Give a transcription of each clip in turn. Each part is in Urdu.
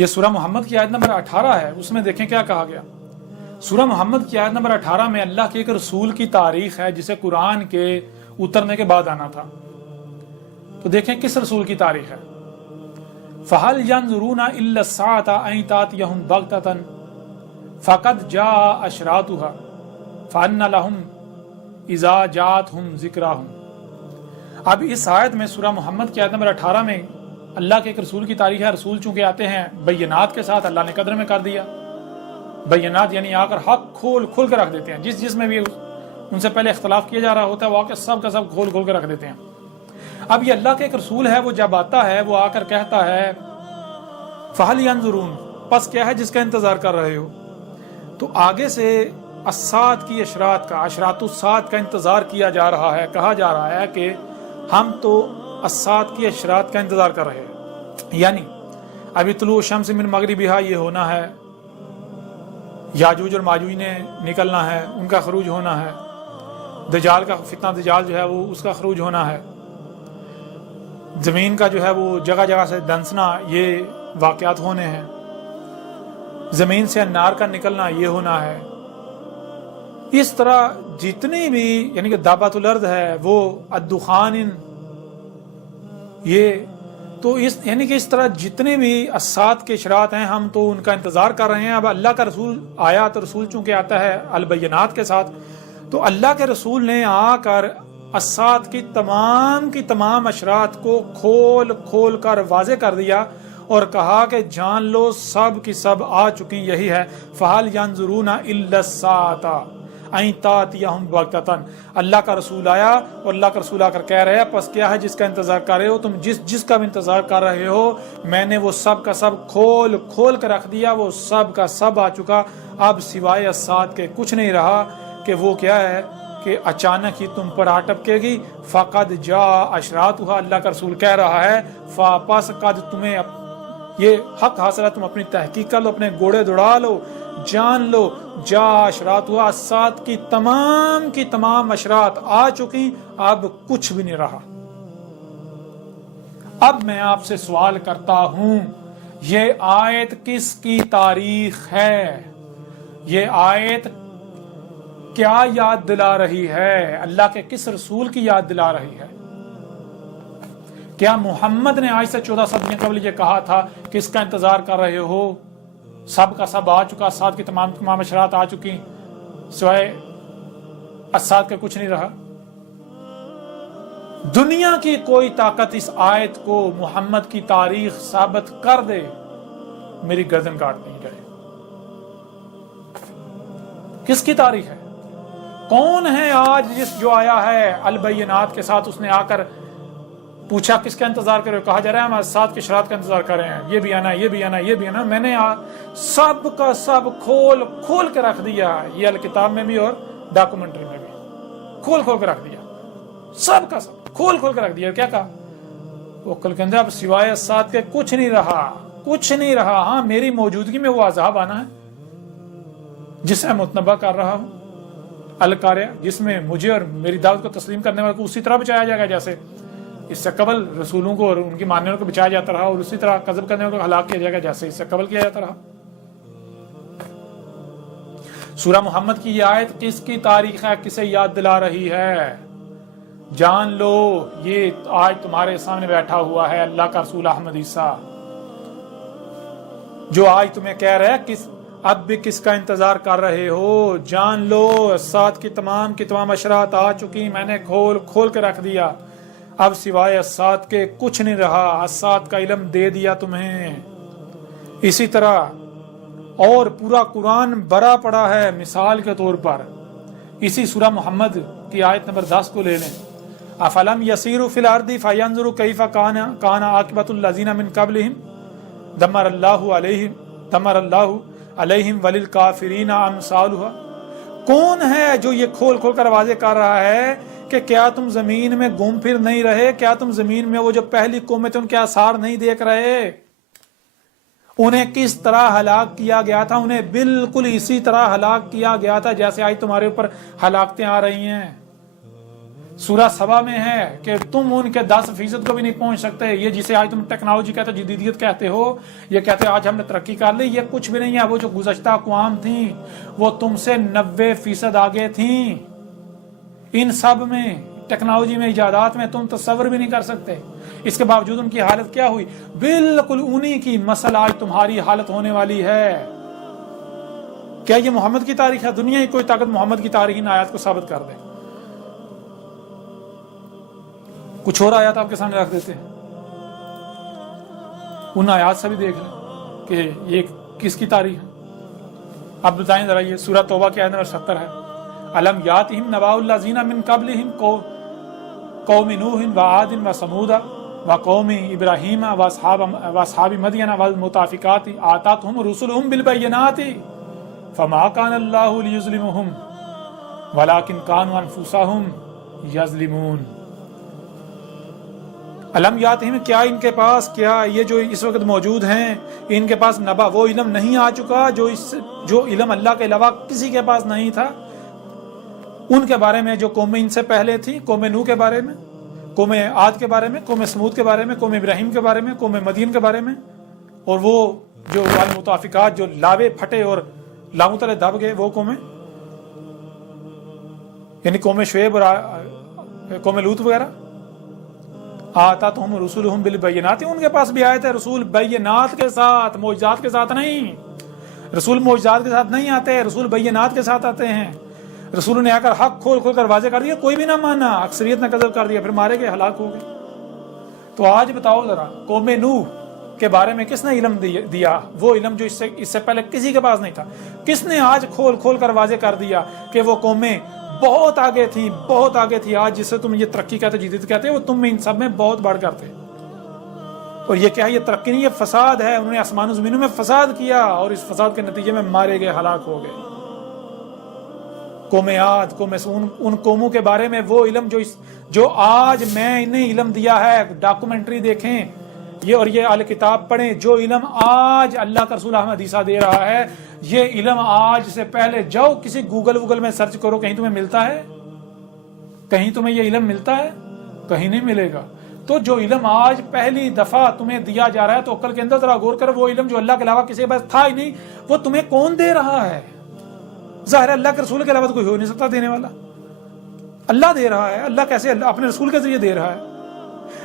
یہ سورہ محمد کی آیت نمبر 18 ہے، اس میں دیکھیں کیا کہا گیا۔ سورہ محمد کی آیت نمبر 18 میں اللہ کے ایک رسول کی تاریخ ہے جسے قرآن کے اترنے کے بعد آنا تھا۔ تو دیکھیں کس رسول کی تاریخ ہے۔ فَهَلْ يَنظُرُونَ إِلَّا السَّاعَةَ أَن تَأْتِيَهُمْ بَغْتَةً فَقَدْ جَاءَ أَشْرَاطُهَا فَأَنَّ لَهُمْ إِذَا جَاءَتْهُمْ ذِكْرَاهُمْ۔ اب اس آیت میں سورہ محمد کی آیت نمبر 18 میں اللہ کے ایک رسول کی تاریخ ہے۔ رسول چونکہ آتے ہیں بینات کے ساتھ، اللہ نے قدر میں کر دیا بینات، یعنی آ کر حق کھول کھول کے رکھ دیتے ہیں، جس میں بھی ان سے پہلے اختلاف کیا جا رہا ہوتا ہے وہ آ کے سب کا سب کھول کے رکھ دیتے ہیں۔ اب یہ اللہ کا ایک رسول ہے، وہ جب آتا ہے وہ آ کر کہتا ہے فَهَلْ يَنظُرُونَ، پس کیا ہے جس کا انتظار کر رہے ہو۔ تو آگے سے الساعۃ کی اشراط کا، اشراط الساعۃ کا انتظار کیا جا رہا ہے، کہا جا رہا ہے کہ ہم تو الساعۃ کی اشراط کا انتظار کر رہے ہیں، یعنی ابھی طلوع الشمس من مغربہا یہ ہونا ہے، یاجوج اور ماجوج نے نکلنا ہے، ان کا خروج ہونا ہے، دجال کا فتنہ دجال جو ہے وہ اس کا خروج ہونا ہے، زمین کا جو ہے وہ جگہ جگہ سے دنسنا، یہ واقعات ہونے ہیں، زمین سے انار کا نکلنا یہ ہونا ہے۔ اس طرح جتنی بھی یعنی کہ دابۃ الارض ہے وہ الدخان، یہ تو اس یعنی کہ اس طرح جتنے بھی الساعۃ کے اشراط ہیں ہم تو ان کا انتظار کر رہے ہیں۔ اب اللہ کا رسول آیا تو رسول چونکہ آتا ہے البینات کے ساتھ، تو اللہ کے رسول نے آ کر الساعۃ کی تمام اشراط کو کھول کر واضح کر دیا اور کہا کہ جان لو سب کی سب آ چکی، یہی ہے فَهَلْ يَنظُرُونَ إِلَّا السَّاعَةَ أَن تَأْتِيَهُمْ بَغْتَةً۔ اللہ کا رسول آیا اور اللہ کا رسول آ کر کہہ رہے ہیں پس کیا ہے جس کا انتظار کر رہے ہو تم، جس کا بھی انتظار کر رہے ہو میں نے وہ سب کا سب کھول کر رکھ دیا، وہ سب کا سب آ چکا، اب سوائے الساعۃ کے کچھ نہیں رہا کہ وہ کیا ہے کہ اچانک ہی تم پر آ ٹپکے گی۔ فَقَدْ جَاءَ أَشْرَاطُهَا، اللہ کا رسول کہہ رہا ہے پس قد تمہیں یہ حق حاصل ہے، تم اپنی تحقیق کر لو، اپنے گھوڑے دوڑا لو، جان لو جا اشراطها، الساعۃ کی تمام اشراط آ چکی، اب کچھ بھی نہیں رہا۔ اب میں آپ سے سوال کرتا ہوں یہ آیت کس کی تاریخ ہے؟ یہ آیت کیا یاد دلا رہی ہے؟ اللہ کے کس رسول کی یاد دلا رہی ہے؟ کیا محمد نے آج سے 14 صدیوں قبل یہ کہا تھا کہ اس کا انتظار کر رہے ہو، سب کا سب آ چکا، الساعۃ کی تمام اشراط آ چکی، سوائے الساعۃ کا کچھ نہیں رہا؟ دنیا کی کوئی طاقت اس آیت کو محمد کی تاریخ ثابت کر دے، میری گردن کاٹ دی جائے۔ کس کی تاریخ ہے؟ کون ہے آج جو آیا ہے البینات کے ساتھ، اس نے آ کر پوچھا کس کا انتظار کر رہے ہو، کہا جا رہا ہے ہم الساعۃ کی اشراط کا انتظار کر رہے ہیں، یہ بھی آنا، یہ بھی آنا، یہ بھی آنا۔ میں نے سب کا سب کھول کے رکھ دیا، یہ الکتاب میں بھی اور ڈاکومنٹری میں بھی کھول کے رکھ دیا، سب کا سب کھول کے رکھ دیا۔ کیا کہا وہ کل کے اندر اب سوائے الساعۃ کے کچھ نہیں رہا۔ ہاں میری موجودگی میں وہ عذاب آنا ہے جسے میں متنبع کر رہا ہوں، القاریہ، جس میں مجھے اور میری دعوت کو تسلیم کرنے والے کو اسی طرح بچایا جائے گا جیسے اس سے قبل رسولوں کو اور ان کی ماننے والوں کو بچایا جاتا رہا، اور اسی طرح کذب کرنے والوں کو ہلاک کیا جائے گا جیسے اس سے قبل کیا جاتا رہا۔ سورہ محمد کی یہ آیت کس کی تاریخ ہے، کسے یاد دلا رہی ہے؟ جان لو یہ آج تمہارے سامنے بیٹھا ہوا ہے اللہ کا رسول احمد عیسیٰ، جو آج تمہیں کہہ رہا ہے اب بھی کس کا انتظار کر رہے ہو؟ جان لو الساعۃ کی تمام اشراط آ چکی، میں نے کھول کے رکھ دیا، اب سوائے الساعۃ کے کچھ نہیں رہا، الساعۃ کا علم دے دیا تمہیں۔ اسی طرح اور پورا قرآن بھرا پڑا ہے، مثال کے طور پر اسی سورہ محمد کی آیت نمبر 10 کو لے لیں، افلم یسیروا فی الارض فینظروا کیف کان عاقبۃ الذین من قبلہم دمر اللہ علیہم وللکافرین امثالھا۔ کون ہے جو یہ کھول کر واضح کر رہا ہے کہ کیا تم زمین میں گم پھر نہیں رہے؟ کیا تم زمین میں وہ جو پہلی قومیں تھے ان کے آثار نہیں دیکھ رہے؟ انہیں کس طرح ہلاک کیا گیا تھا، انہیں بالکل اسی طرح ہلاک کیا گیا تھا جیسے آج تمہارے اوپر ہلاکتیں آ رہی ہیں۔ سورہ سبا میں ہے کہ تم ان کے 10% کو بھی نہیں پہنچ سکتے. یہ جسے آج تم ٹیکنالوجی کہتے ہو, جدیدیت کہتے ہو, یہ کہتے ہو آج ہم نے ترقی کر لی, یہ کچھ بھی نہیں ہے. وہ جو گزشتہ اقوام تھیں وہ تم سے 90% آگے تھیں ان سب میں, ٹیکنالوجی میں, ایجادات میں. تم تصور بھی نہیں کر سکتے. اس کے باوجود ان کی حالت کیا ہوئی؟ بالکل انہی کی مثل آج تمہاری حالت ہونے والی ہے. کیا یہ محمد کی تاریخ ہے؟ دنیا کی کوئی طاقت محمد کی تاریخ ان آیات کو ثابت کر دے. کچھ اور آیات آپ کے سامنے رکھ دیتے ہیں, ان آیات سے بھی دیکھ لیں کہ یہ کس کی تاریخ ہے. آپ بتائیں ذرا, یہ سورہ توبہ کی آیت نمبر 70 ہے. الم یاتہم نبأ الذین من قبلہم قوم نوح وعاد وثمود وقوم ابراہیم واصحاب مدین والمؤتفکات آتتہم رسلہم بالبینات فما کان اللہ لیظلمہم ولکن کانوا انفسہم یظلمون. علم یاتہم, کیا ان کے پاس, کیا یہ جو اس وقت موجود ہیں ان کے پاس نبا, وہ علم نہیں آ چکا جو علم اللہ کے علاوہ کسی کے پاس نہیں تھا ان کے بارے میں, جو قومیں ان سے پہلے تھیں, قوم نوح کے بارے میں, قوم عاد کے بارے میں, قوم سمود کے بارے میں, قوم ابراہیم کے بارے میں, قوم مدین کے بارے میں, اور وہ جو المتافقات جو لاوے پھٹے اور لاموں تلے دب گئے وہ قومیں, یعنی قوم شعیب اور قوم لوط وغیرہ. آتتہم رسلہم بالبینات, ان کے پاس بھی آئے تھے رسول بینات کے ساتھ, معجزات کے ساتھ نہیں. رسول معجزات کے ساتھ نہیں آتے, رسول بینات کے ساتھ آتے ہیں. رسول نے آ کر حق کھول کھول کر واضح کر دیا, کوئی بھی نہ مانا, اکثریت نے کذب کر دیا, پھر مارے گئے, ہلاک ہو گئے. تو آج بتاؤ ذرا, قوم نوح کے بارے میں کس نے علم دیا؟ وہ علم جو اس سے پہلے کسی کے پاس نہیں تھا. کس نے آج کھول کھول کر واضح کر دیا کہ وہ قومیں بہت آگے تھی, بہت آگے تھی. آج جسے تم یہ ترقی کہتے, جدید کہتے, وہ تم میں ان سب میں بہت بڑھ کر تھے. اور یہ کیا ہے؟ یہ ترقی نہیں, یہ فساد ہے. انہوں نے آسمان و زمینوں میں فساد کیا اور اس فساد کے نتیجے میں مارے گئے, ہلاک ہو گئے. قوم عاد, قوم ان قوموں کے بارے میں وہ علم جو آج میں انہیں علم دیا ہے. ڈاکومنٹری دیکھیں یہ, اور یہ اہل کتاب پڑھیں. جو علم آج اللہ کا رسول احمد عیسیٰ دے رہا ہے, یہ علم آج سے پہلے جاؤ کسی گوگل میں سرچ کرو, کہیں تمہیں ملتا ہے؟ کہیں تمہیں یہ علم ملتا ہے؟ کہیں نہیں ملے گا. تو جو علم آج پہلی دفعہ تمہیں دیا جا رہا ہے, تو عقل کے اندر ذرا غور کرو, وہ علم جو اللہ کے علاوہ کسی کے پاس تھا ہی نہیں, وہ تمہیں کون دے رہا ہے؟ ظاہر اللہ کے رسول کے علاوہ تو کوئی ہو نہیں سکتا دینے والا. اللہ دے رہا ہے. اللہ کیسے اپنے رسول کے ذریعے دے رہا ہے؟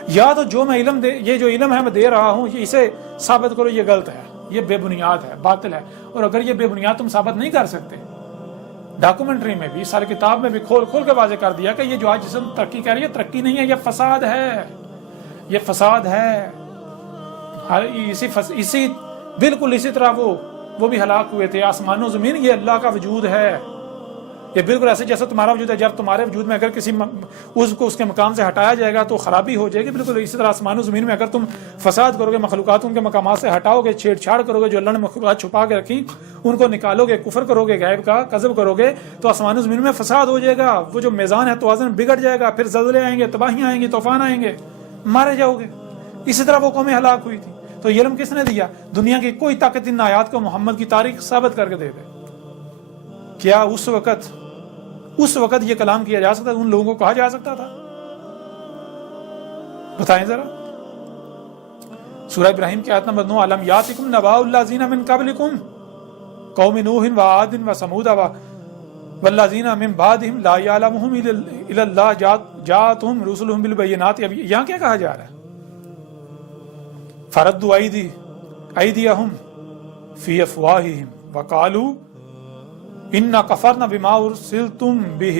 یا تو جو میں علم یہ جو علم ہے میں دے رہا ہوں, اسے ثابت کرو یہ غلط ہے, یہ بے بنیاد ہے, باطل ہے. اور اگر یہ بے بنیاد تم ثابت نہیں کر سکتے, ڈاکومنٹری میں بھی, ساری کتاب میں بھی کھول کھول کے واضح کر دیا کہ یہ جو آج جسم ترقی کہہ رہی ہے, ترقی نہیں ہے, یہ فساد ہے, یہ فساد ہے. اسی بالکل اسی طرح وہ بھی ہلاک ہوئے تھے. آسمان و زمین یہ اللہ کا وجود ہے. یہ بالکل ایسے جیسا تمہارا وجود ہے. جب تمہارے وجود میں اگر کسی اس کے مقام سے ہٹایا جائے گا تو خرابی ہو جائے گی. بالکل اسی طرح آسمان و زمین میں اگر تم فساد کرو گے, مخلوقات ان کے مقامات سے ہٹاؤ گے, چھیڑ چھاڑ کرو گے, جو اللہ نے مخلوقات چھپا کے رکھی ان کو نکالو گے, کفر کرو گے, غیب کا کذب کرو گے, تو آسمان و زمین میں فساد ہو جائے گا. وہ جو میزان ہے توازن بگڑ جائے گا, پھر زلزلے آئیں گے, تباہیاں آئیں گی, طوفان آئیں گے, مارے جاؤ گے. اسی طرح وہ قومیں ہلاک ہوئی تھی. تو یہ علم کس نے دیا؟ دنیا کی کوئی طاقت ان آیات کو محمد کی تاریخ ثابت کر کے دے دے. کیا اس وقت یہ کلام کیا جا سکتا تھا؟ ان لوگوں کو کہا جا سکتا تھا؟ بتائیں ذرا. سورہ ابراہیم کی آیت نمبر 9, الم یاتکم نبأ الذین من قبلکم قوم نوح وعاد وثمود والذین من بعدہم لا یعلمہم الا اللہ جاءتہم رسلہم بالبینات. اب یہاں کیا کہا جا رہا ہے؟ فردوا ایدیہم فی افواہہم وقالوا انا کفرنا بما ارسلتم بہ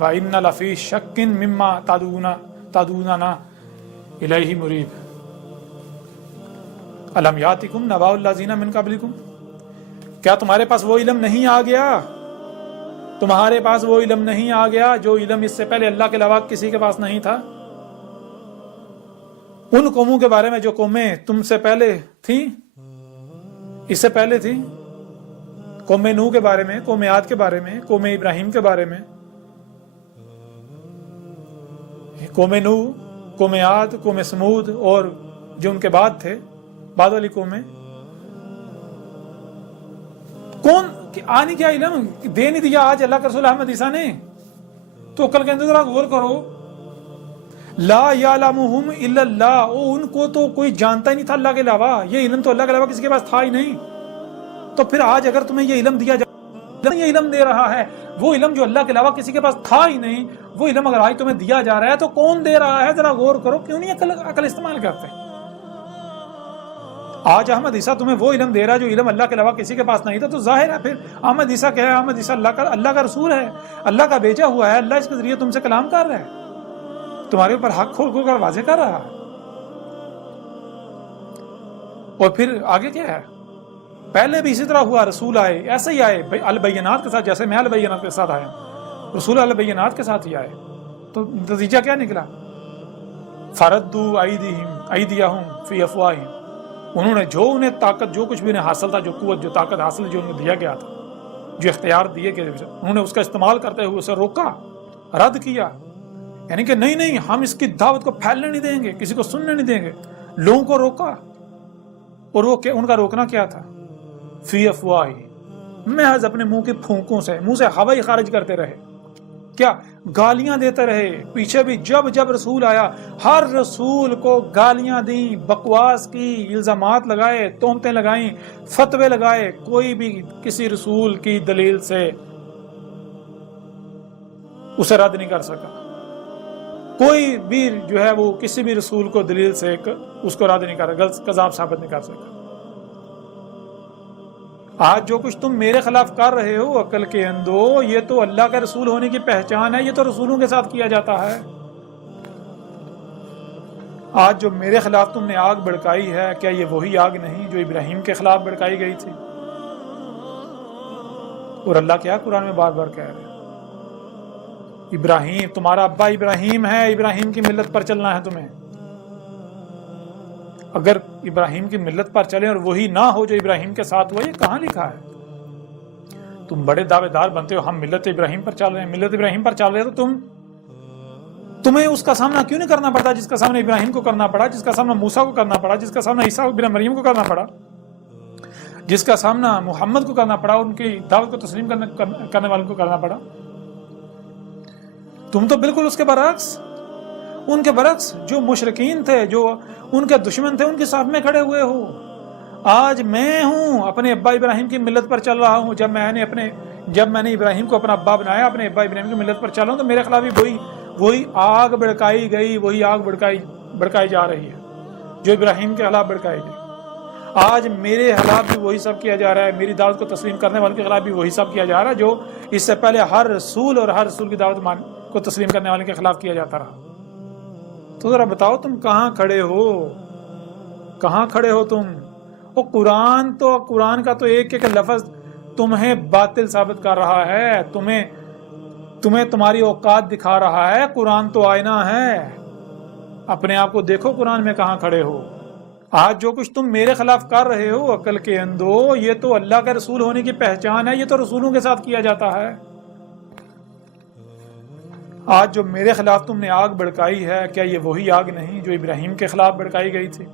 وانا لفی شک مما تدعوننا الیہ مریب. الم یاتکم نبأ الذین من قبلکم, کیا تمہارے پاس وہ علم نہیں آ گیا؟ تمہارے پاس وہ علم نہیں آ گیا جو علم اس سے پہلے اللہ کے علاوہ کسی کے پاس نہیں تھا. ان قوموں کے بارے میں جو قومیں تم سے پہلے تھیں, اس سے پہلے تھیں, قوم نوح کے بارے میں, قوم عاد کے بارے میں, قوم ابراہیم کے بارے میں. قوم نوح, قوم عاد, قوم سمود اور جو ان کے بعد تھے, بعد والی قومیں, کون آنی کیا علم دے نہیں دیا آج اللہ کے رسول احمد عیسیٰ نے؟ تو عقل کے اندر ذرا غور کرو. لا یعلمہم الا اللہ، ان کو تو کوئی جانتا ہی نہیں تھا اللہ کے علاوہ، یہ علم تو اللہ کے علاوہ کسی کے پاس تھا ہی نہیں. تو پھر آج اگر تمہیں یہ علم دیا جائے، یہ علم دے رہا ہے وہ علم جو اللہ کے علاوہ کسی کے پاس تھا ہی نہیں، وہ علم اگر آج تمہیں دیا جا رہا ہے تو کون دے رہا ہے؟ ذرا غور کرو، کیوں نہیں عقل استعمال کرتے؟ آج احمد عیسیٰ تمہیں وہ علم دے رہا ہے جو علم اللہ کے علاوہ کسی کے پاس نہیں تھا، تو ظاہر ہے پھر احمد عیسیٰ کیا ہے؟ احمد عیسیٰ اللہ کا رسول ہے، اللہ کا بھیجا ہوا ہے، اللہ اس کے ذریعے تم سے کلام کر رہا ہے، تمہارے اوپر حق کھول کھول کر واضح کر رہا ہے. اور پھر آگے کیا ہے؟ پہلے بھی اسی طرح ہوا، رسول آئے ایسے ہی آئے البینات کے ساتھ، جیسے میں البینات کے ساتھ آیا، رسول البینات کے ساتھ ہی آئے. تو نتیجہ کیا نکلا؟ فردوا ایدیہم فی افواہہم، انہوں نے جو انہیں طاقت، جو کچھ بھی انہیں حاصل تھا، جو قوت، جو طاقت حاصل جو انہیں دیا گیا تھا، جو اختیار دیے گئے، انہوں نے اس کا استعمال کرتے ہوئے اسے روکا، رد کیا. یعنی کہ نہیں ہم اس کی دعوت کو پھیلنے نہیں دیں گے، کسی کو سننے نہیں دیں گے، لوگوں کو روکا. اور وہ ان کا روکنا کیا تھا؟ فی افواہہم، محض اپنے منہ کی پھونکوں سے، منہ سے ہوا ہی خارج کرتے رہے. کیا؟ گالیاں دیتے رہے. پیچھے بھی جب رسول آیا ہر رسول کو گالیاں دیں، بکواس کی، الزامات لگائے، تہمتیں لگائیں، فتوے لگائے. کوئی بھی کسی رسول کی دلیل سے اسے رد نہیں کر سکا. کوئی بھی جو ہے وہ کسی بھی رسول کو دلیل سے اس کو رد نہیں کر سکا، کذاب ثابت نہیں کر سکا. آج جو کچھ تم میرے خلاف کر رہے ہو عقل کے اندھو، یہ تو اللہ کا رسول ہونے کی پہچان ہے، یہ تو رسولوں کے ساتھ کیا جاتا ہے. آج جو میرے خلاف تم نے آگ بھڑکائی ہے، کیا یہ وہی آگ نہیں جو ابراہیم کے خلاف بھڑکائی گئی تھی؟ اور اللہ کیا قرآن میں بار بار کہہ رہے ہیں، ابراہیم تمہارا ابا ابراہیم ہے، ابراہیم کی ملت پر چلنا ہے تمہیں. اگر ابراہیم کی ملت پر چلیں اور وہی نہ ہو جو ابراہیم کے ساتھ ہوا، یہ کہاں لکھا ہے؟ تم بڑے دعوے دار بنتے ہو، ہم ملت ابراہیم پر چل رہے ہیں، ملت ابراہیم پر چل رہے ہیں، تو تمہیں اس کا سامنا کیوں نہیں کرنا پڑتا جس کا سامنا ابراہیم کو کرنا پڑا، جس کا سامنا موسیٰ کو کرنا پڑا، جس کا سامنا عیسیٰ بن مریم کو کرنا پڑا، جس کا سامنا محمد کو کرنا پڑا، ان کی دعوت کو تسلیم کرنے والوں کو کرنا پڑا؟ تم تو بالکل اس کے برعکس، ان کے برعکس جو مشرکین تھے، جو ان کے دشمن تھے، ان کے ساتھ میں کھڑے ہوئے ہو. آج میں ہوں اپنے ابا ابراہیم کی ملت پر چل رہا ہوں. جب میں نے ابراہیم کو اپنا ابا بنایا، اپنے ابا ابراہیم کی ملت پر چل رہا ہوں، تو میرے خلاف بھی وہی آگ بھڑکائی گئی، وہی آگ بھڑکائی جا رہی ہے جو ابراہیم کے خلاف بھڑکائی گئی. آج میرے خلاف بھی وہی سب کیا جا رہا ہے، میری دعوت کو تسلیم کرنے والوں کے خلاف بھی وہی سب کیا جا رہا ہے جو اس سے پہلے ہر رسول اور ہر رسول کی دعوت کو تسلیم کرنے والے کے خلاف کیا جاتا رہا. تو ذرا بتاؤ تم کہاں کھڑے ہو؟ کہاں کھڑے ہو تم؟ وہ قرآن کا تو ایک ایک لفظ تمہیں باطل ثابت کر رہا ہے، تمہیں تمہاری اوقات دکھا رہا ہے. قرآن تو آئینہ ہے، اپنے آپ کو دیکھو قرآن میں کہاں کھڑے ہو. آج جو کچھ تم میرے خلاف کر رہے ہو عقل کے اندھو، یہ تو اللہ کا رسول ہونے کی پہچان ہے، یہ تو رسولوں کے ساتھ کیا جاتا ہے. آج جو میرے خلاف تم نے آگ بھڑکائی ہے، کیا یہ وہی آگ نہیں جو ابراہیم کے خلاف بھڑکائی گئی تھی؟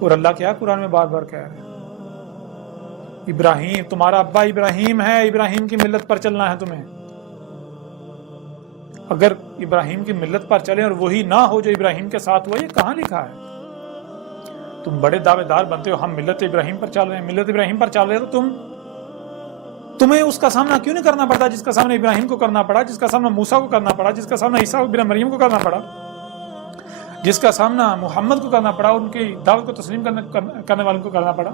اور اللہ کیا قرآن میں بار بار کہہ رہے ہیں، ابراہیم تمہارا ابا ابراہیم ہے، ابراہیم کی ملت پر چلنا ہے تمہیں. اگر ابراہیم کی ملت پر چلیں اور وہی نہ ہو جو ابراہیم کے ساتھ ہوا، یہ کہاں لکھا ہے؟ تم بڑے دعوے دار بنتے ہو، ہم ملت ابراہیم پر چل رہے ہیں، ملت ابراہیم پر چل رہے ہیں، تو تمہیں اس کا سامنا کیوں نہیں کرنا پڑتا جس کا سامنا ابراہیم کو کرنا پڑا، جس کا سامنا موسیٰ کو کرنا پڑا، جس کا سامنا عیسیٰ بن مریم کو کرنا پڑا، جس کا سامنا محمد کو کرنا پڑا، ان کی دعوت کو تسلیم کرنے والوں کو کرنا پڑا؟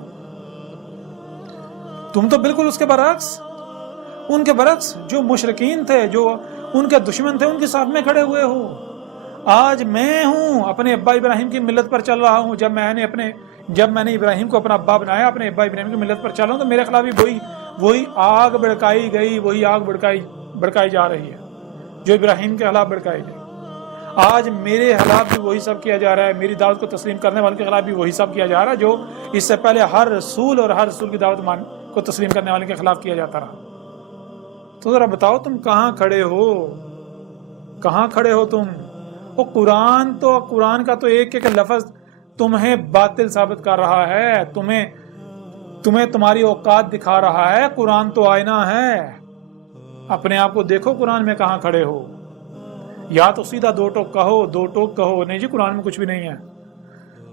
تم تو بالکل اس کے برعکس، ان کے برعکس جو مشرکین تھے، جو ان کے دشمن تھے، ان کے ساتھ میں کھڑے ہوئے ہو. آج میں ہوں اپنے ابا ابراہیم کی ملت پر چل رہا ہوں. جب میں نے ابراہیم کو اپنا ابا بنایا، اپنے ابا ابراہیم کی ملت پر چل رہا ہوں، تو میرے خلاف بھی وہی آگ بھڑکائی گئی، وہی آگ بھڑکائی جا رہی ہے جو ابراہیم کے خلاف بھڑکائی گئی. آج میرے خلاف بھی وہی سب کیا جا رہا ہے، میری دعوت کو تسلیم کرنے والوں کے خلاف بھی وہی سب کیا جا رہا ہے جو اس سے پہلے ہر رسول اور ہر رسول کی دعوت کو تسلیم کرنے والے کے خلاف کیا جاتا رہا. تو ذرا بتاؤ تم کہاں کھڑے ہو؟ کہاں کھڑے ہو تم؟ وہ قرآن کا تو ایک ایک لفظ تمہیں باطل ثابت کر رہا ہے، تمہیں تمہاری اوقات دکھا رہا ہے. قرآن تو آئینہ ہے، اپنے آپ کو دیکھو قرآن میں کہاں کھڑے ہو. یا تو سیدھا دو ٹوک کہو نہیں جی قرآن میں کچھ بھی نہیں ہے،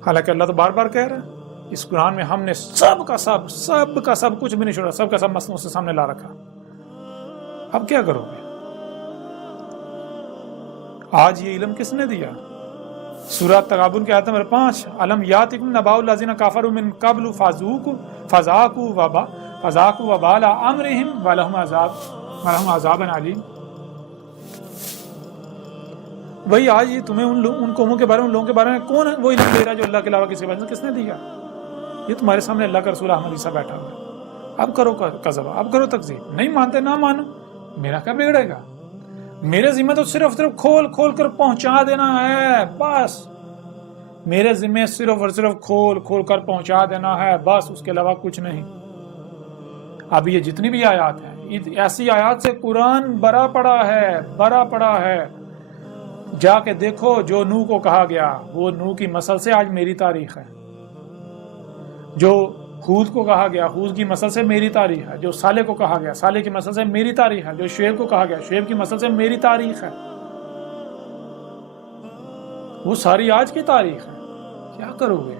حالانکہ اللہ تو بار بار کہہ رہا ہے اس قرآن میں ہم نے سب کا سب کچھ بھی نہیں چھوڑا، سب کا سب مسئلوں سے سامنے لا رکھا۔ اب کیا کرو گے؟ آج یہ علم کس نے دیا؟ سورہ تغابن کی آیت نمبر 5، الم یاتکم نبأ الذین کفروا من قبل فذاقوا وبال امرهم ولهم عذاب علیم۔ وہی آج یہ تمہیں ان قوموں کے بارے میں، ان لوگوں کے بارے میں کون وہ علم دے رہا ہے جو اللہ کے علاوہ کسی کے کس نے دیا؟ یہ تمہارے سامنے اللہ کا رسول احمد عیسیٰ بیٹھا ہوا ہے۔ اب کرو کذب، اب کرو تکذیب، نہیں مانتے نہ مانو، میرا کیا بگڑے گا؟ میرے ذمہ تو صرف کھول کر پہنچا دینا ہے، بس میرے ذمہ صرف اور صرف کھول کر پہنچا دینا ہے، بس اس کے علاوہ کچھ نہیں۔ اب یہ جتنی بھی آیات ہیں، ایسی آیات سے قرآن بھرا پڑا ہے۔ جا کے دیکھو جو نوح کو کہا گیا، وہ نوح کی مسل سے آج میری تاریخ ہے۔ جو ہود کو کہا گیا، ہود کی مسل سے میری تاریخ ہے۔ جو صالح کو کہا گیا، صالح کی مسل سے میری تاریخ ہے۔ جو شعیب کو کہا گیا، شعیب کی مسل سے میری تاریخ ہے۔ وہ ساری آج کی تاریخ ہے۔ کیا کرو گے؟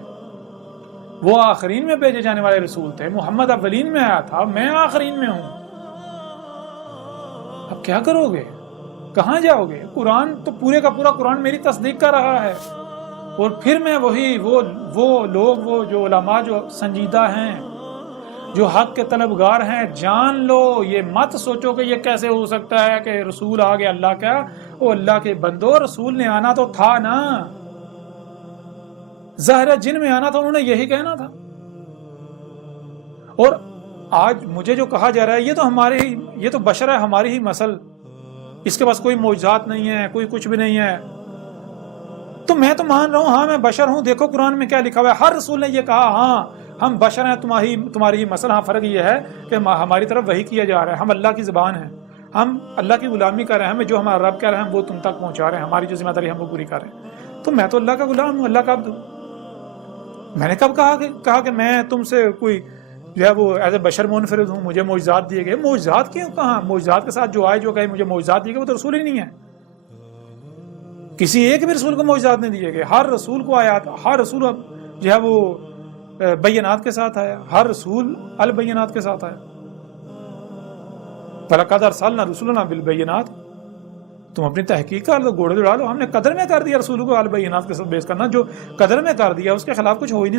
وہ آخرین میں بھیجے جانے والے رسول تھے، محمد اولین میں آیا تھا، میں آخرین میں ہوں۔ اب کیا کرو گے؟ کہاں جاؤ گے؟ قرآن تو پورے کا پورا قرآن میری تصدیق کر رہا ہے، اور پھر میں وہ لوگ، وہ جو علماء جو سنجیدہ ہیں، جو حق کے طلبگار ہیں، جان لو، یہ مت سوچو کہ یہ کیسے ہو سکتا ہے کہ رسول آ گیا اللہ کا۔ وہ اللہ کے بندو، رسول نے آنا تو تھا نا، ظاہر جن میں آنا تھا، انہوں نے یہی کہنا تھا۔ اور آج مجھے جو کہا جا رہا ہے، یہ تو بشر ہے، ہماری ہی مسل، اس کے پاس کوئی معجزات نہیں ہے، کوئی کچھ بھی نہیں ہے۔ تو میں تو مان رہا ہوں، ہاں میں بشر ہوں، دیکھو قرآن میں کیا لکھا ہوا ہے، ہر رسول نے یہ کہا، ہاں ہم بشر ہیں، تمہاری ہی مسل۔ ہاں فرق یہ ہے کہ ہماری طرف وحی کیا جا رہا ہے، ہم اللہ کی زبان ہیں، ہم اللہ کی غلامی کر رہے ہیں، ہمیں جو ہمارا رب کہہ رہے ہیں وہ تم تک پہنچا رہے ہیں، ہماری جو ذمہ داری ہم وہ پوری کر رہے ہیں۔ تو میں تو اللہ کا غلام ہوں، اللہ کا عبد ہوں۔ میں نے کب کہا کہ میں تم سے کوئی جو ہے وہ ایز اے بشر منفرد ہوں، مجھے معجزات دیے گئے؟ معجزات کیوں؟ کہاں معجزات کے ساتھ جو آئے، جو کہے مجھے معجزات دیے گئے، وہ تو رسول ہی نہیں ہے۔ کسی ایک بھی رسول کو معجزات نہیں دیے گئے، ہر رسول کو آیات، ہر رسول جو ہے وہ بینات کے ساتھ آیا، ہر رسول البینات کے ساتھ آیا۔ فَلَقَدْ أَرْسَلْنَا رُسُلَنَا بِالْبَيِّنَاتِ۔ تم اپنی تحقیق کر لو، گھوڑے دوڑا لو، ہم نے قدر میں کر دیا رسول کو البینات کے ساتھ بیس کرنا۔ جو قدر میں کر دیا اس کے خلاف کچھ ہو ہی نہیں